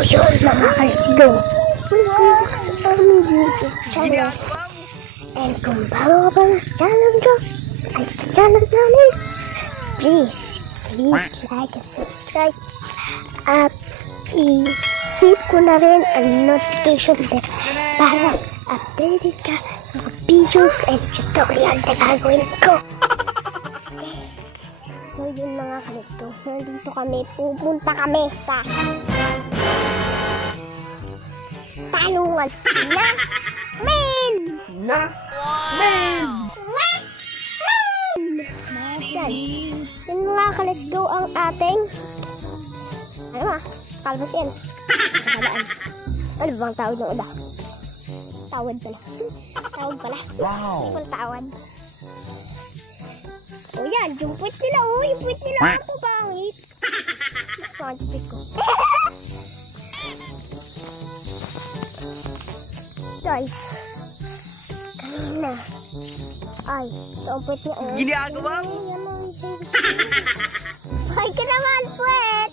So yun mga let's go. Welcome sa aming YouTube channel. And kung bago ka pa sa channel ko, ay sa channel namin, please like and subscribe. At i-hit ko na rin ang notification bell para updated ka sa mga videos and tutorial na gagawin ko. So yun mga ka-let's go. Nandito kami, pupunta kami sa talungan na men. Yun mga ka-let's go ang ating kalbasin. Ano bang tawag ng uda? Tawad pala. Tawag pala. Wow. Hindi pala tawad. O yan, yung puwit nila. O, yung puwit nila. Ako pangit. Pangit ko. Guys. Kanina. Ay, ito ang puwit niya. Ginagawa mo? Ay, ka naman, puwit.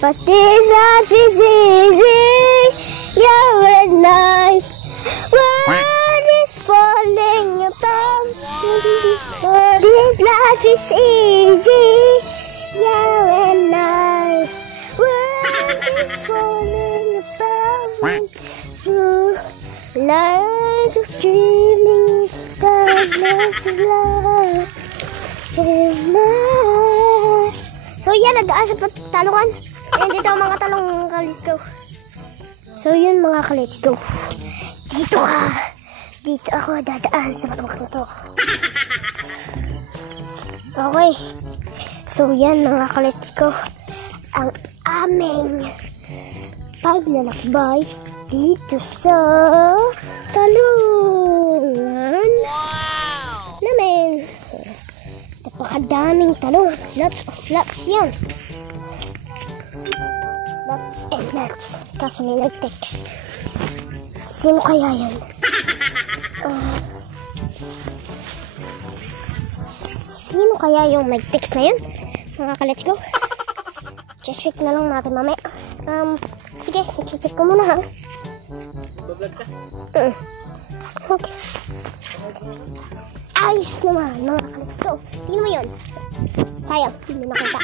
But this life is easy, yeah, at night. World is falling apart. But this life is easy, yeah, at night. World is falling apart. Through lives of dreaming, darkness of love. So yan, nagdaan sa talungan. Ayan dito ang mga talong ka-let's go. So yun mga ka-let's go. Dito ako dadaan sa talungan to. Okay. So yan mga ka-let's go. Ang aming paglalakbay dito sa talungan namin. Napakadaming talong. Lots of lots yan. Lots and lots. Kaso may nag-text. Sino kaya yan? Sino kaya yung nag-text na yun? Mga ka-let's go. Check na lang natin mamaya. Sige, check ko muna ha. Bablog ka? Okay. Ayos naman mga ka-let's go. Tingnan mo yun. Sayang, hindi makita.